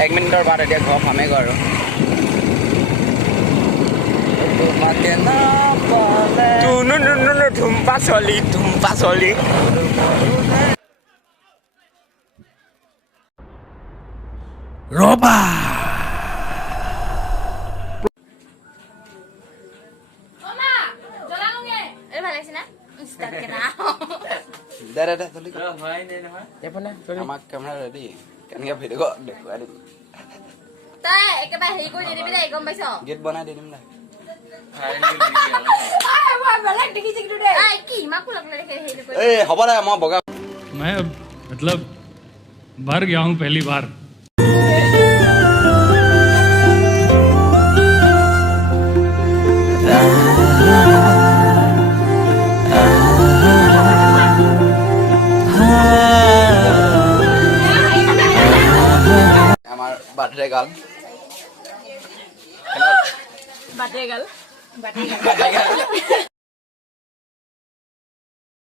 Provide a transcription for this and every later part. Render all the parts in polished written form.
এক মিনিটৰ বাদ এতিয়া ঘৰ পামেগৈ আৰু ধুম্পা চলি ৰবা আমাক কেমেৰা ৰেডি কেনেকৈ ভিডিঅ' দেখুৱাই দিম তাই একেবাৰে হেৰি কৰি দিবি দেই গম পাইছ গেট বনাই দি দিম দে হ'ব দে মই বগা मैं मतलब भर गया हूँ पहली बार আমাৰ বাৰ্থডে গাল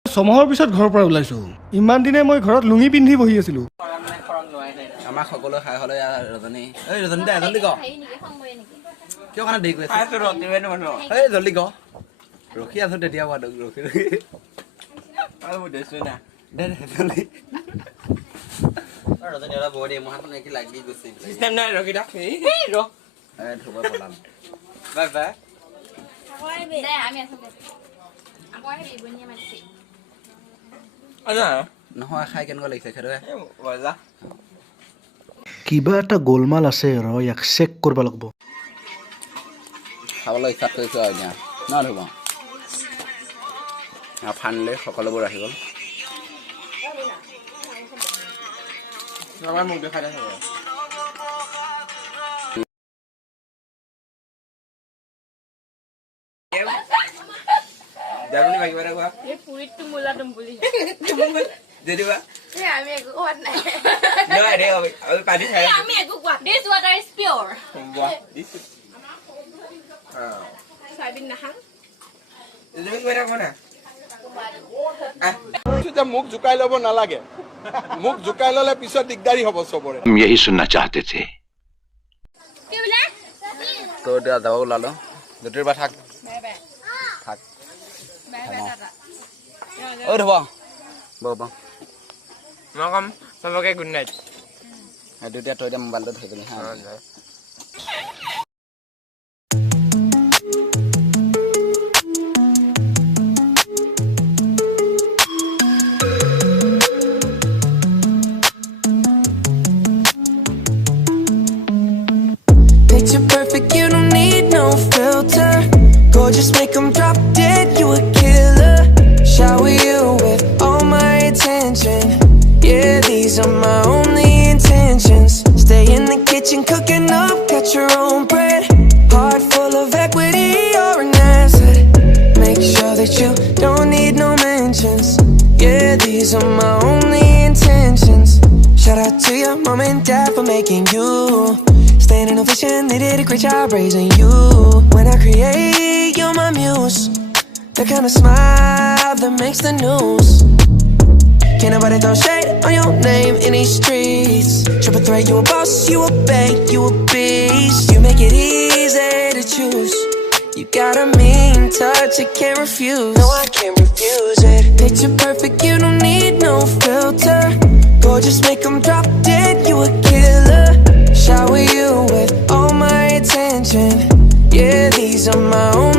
ছমাহৰ পিছত ঘৰৰ পৰা ওলাইছো ইমান দিনে মই ঘৰত লুঙি পিন্ধি বহি আছিলো আমাক সকলো খাই হ'লে ৰজনী এই ৰজনী দে জল্দি ক কিয় কাৰণে দেৰি কৰি আছো এই জল্দি ক ৰখি আছো তেতিয়া ৰখি দে জল্দি ৰজনী অলপ বহি দে মহাত নেকি লাগি গৈছে চিষ্টেম নাই ৰখি থাক ধুব পলাম বাই বাই নহয় খাই কেনেকুৱা লাগিছে খেদুৱে কিবা এটা গোলমাল আছে ৰ ইয়াক চেক কৰিব লাগিব খাবলৈ ইচ্ছা কৰিছোঁ আৰু এতিয়া ন ধুব ফান্দিলে সকলোবোৰ আহি গ'ল মোক দেখাই দে জানুনি বাকি বাৰে কোৱা এই পুৰিত তুমুলা তুমুলি দেদিবা এই আমি একো কোৱাত নাই নাই ৰে আমি পানী খাই আমি একো কোৱাত this water is pure this সাবিন নাহাং তুমি কইরা কোনা तुझे मुख झुकाई लब नालागे मुख झुकाई लले पिছত दिगदारी हबो सबरे हम यही सुनना चाहते थे কি বলে তো দিয়া যাব ওলালো দুটিৰ বা থাক বাই বাই থাক বাই বাই টাটা ঐ ধুব বাবা মই কম সবকে গুড নাইট দুটিয়া তই দিয়া মোবাইলটো ধৰি পিনি হা Picture perfect, you don't need no filter. Gorgeous, make them drop dead, you a killer. Shower you with all my attention. Yeah, these are my only intentions. Stay in the kitchen, cooking up, got your own bread. Heart full of equity, you're an asset. Make sure that you don't need no mentions. Yeah, these are my only intentions. Shout out to your mom and dad for making you. Staying in a vision, they did a great job raising you. When I create, you're my muse. The kind of smile that makes the news. Can't nobody throw shade on your name in these streets. Triple threat, you a boss, you a bank, you a beast. You make it easy to choose. You got a mean touch, I can't refuse. No, I can't refuse it. Picture perfect, you don't need no filter. Gorgeous, make them drop dead, you a killer. Shower you with all my attention. Yeah, these are my own